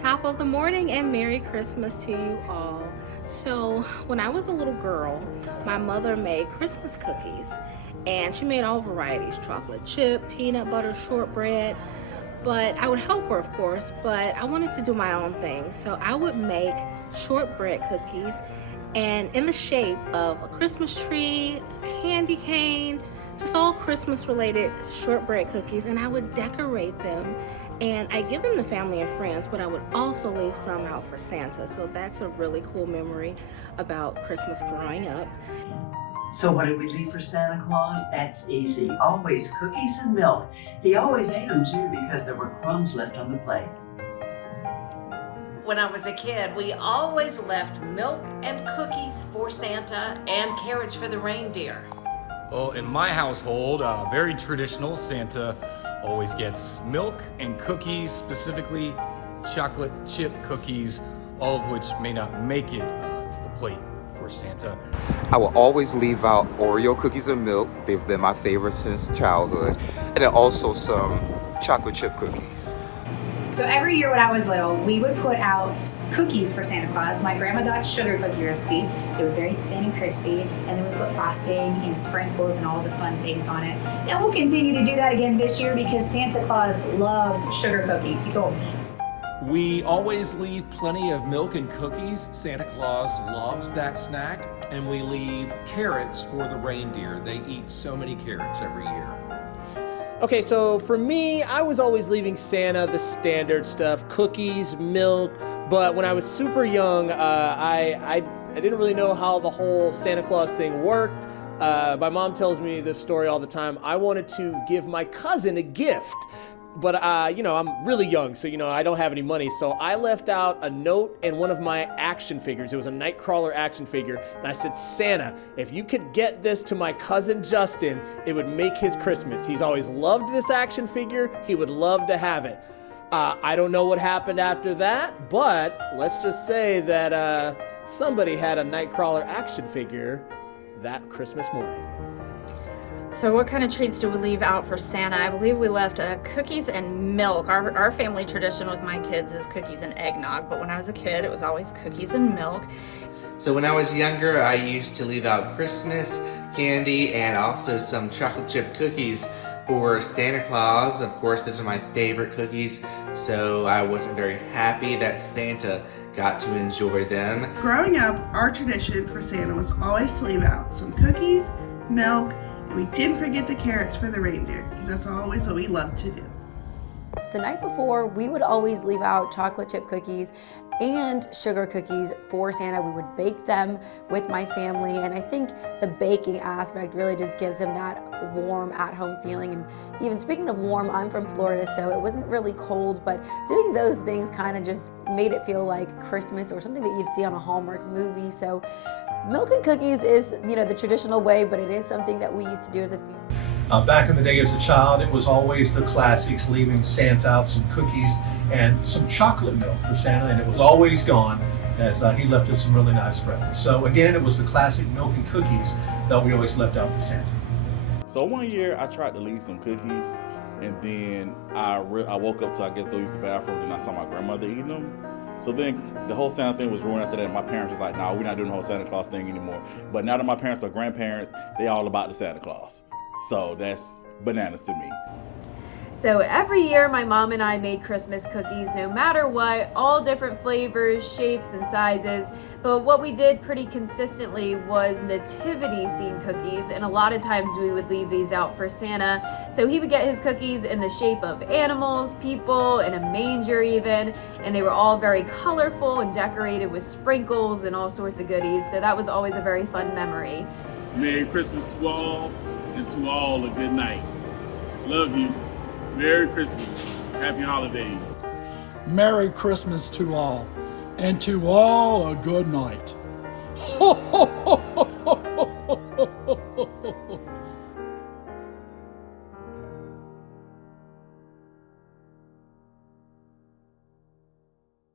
Top of the morning and Merry Christmas to you all. So when I was a little girl, my mother made Christmas cookies and she made all varieties, chocolate chip, peanut butter, shortbread. But I would help her, of course, but I wanted to do my own thing. So I would make shortbread cookies and in the shape of a Christmas tree, a candy cane, just all Christmas related shortbread cookies, and I would decorate them and I give them to family and friends, but I would also leave some out for Santa. So that's a really cool memory about Christmas growing up. So what did we leave for Santa Claus? That's easy. Always cookies and milk. He always ate them too because there were crumbs left on the plate. When I was a kid, we always left milk and cookies for Santa and carrots for the reindeer. Well, in my household, very traditional, Santa always gets milk and cookies, specifically chocolate chip cookies, all of which may not make it to the plate for Santa. I will always leave out Oreo cookies and milk. They've been my favorite since childhood. And then also some chocolate chip cookies. So every year when I was little, we would put out cookies for Santa Claus. My grandma got sugar cookie recipe. They were very thin and crispy, and then we put frosting and sprinkles and all the fun things on it. And we'll continue to do that again this year because Santa Claus loves sugar cookies, he told me. We always leave plenty of milk and cookies. Santa Claus loves that snack. And we leave carrots for the reindeer. They eat so many carrots every year. Okay, so for me, I was always leaving Santa the standard stuff, cookies, milk, but when I was super young, I didn't really know how the whole Santa Claus thing worked. My mom tells me this story all the time. I wanted to give my cousin a gift, but I'm really young, so I don't have any money, so I left out a note and one of my action figures. It was a Nightcrawler action figure, and I said, Santa, if you could get this to my cousin Justin, it would make his Christmas. He's always loved this action figure. He would love to have it. I don't know what happened after that, but let's just say that somebody had a Nightcrawler action figure that Christmas morning. So what kind of treats do we leave out for Santa? I believe we left cookies and milk. Our family tradition with my kids is cookies and eggnog, but when I was a kid, it was always cookies and milk. So when I was younger, I used to leave out Christmas candy and also some chocolate chip cookies for Santa Claus. Of course, those are my favorite cookies, so I wasn't very happy that Santa got to enjoy them. Growing up, our tradition for Santa was always to leave out some cookies, milk, and we didn't forget the carrots for the reindeer, because that's always what we love to do. The night before, we would always leave out chocolate chip cookies and sugar cookies for Santa. We would bake them with my family, and I think the baking aspect really just gives him that warm at-home feeling. And even speaking of warm, I'm from Florida, so it wasn't really cold, but doing those things kind of just made it feel like Christmas or something that you'd see on a Hallmark movie. So milk and cookies is, the traditional way, but it is something that we used to do as a family. Back in the day as a child, it was always the classics, leaving Santa out some cookies and some chocolate milk for Santa, and it was always gone as he left us some really nice presents. So again, it was the classic milk and cookies that we always left out for Santa. So one year I tried to leave some cookies, and then I woke up to, I guess, go use the bathroom, and I saw my grandmother eating them. So then the whole Santa thing was ruined after that. My parents was like, no, we're not doing the whole Santa Claus thing anymore. But now that my parents are grandparents, they all about the Santa Claus. So that's bananas to me. So every year my mom and I made Christmas cookies no matter what, all different flavors, shapes, and sizes. But what we did pretty consistently was nativity scene cookies, and a lot of times we would leave these out for Santa. So he would get his cookies in the shape of animals, people, and a manger even, and they were all very colorful and decorated with sprinkles and all sorts of goodies. So that was always a very fun memory. Merry Christmas to all, and to all a good night. Love you. Merry Christmas. Happy holidays. Merry Christmas to all, and to all a good night. Ho, ho, ho, ho.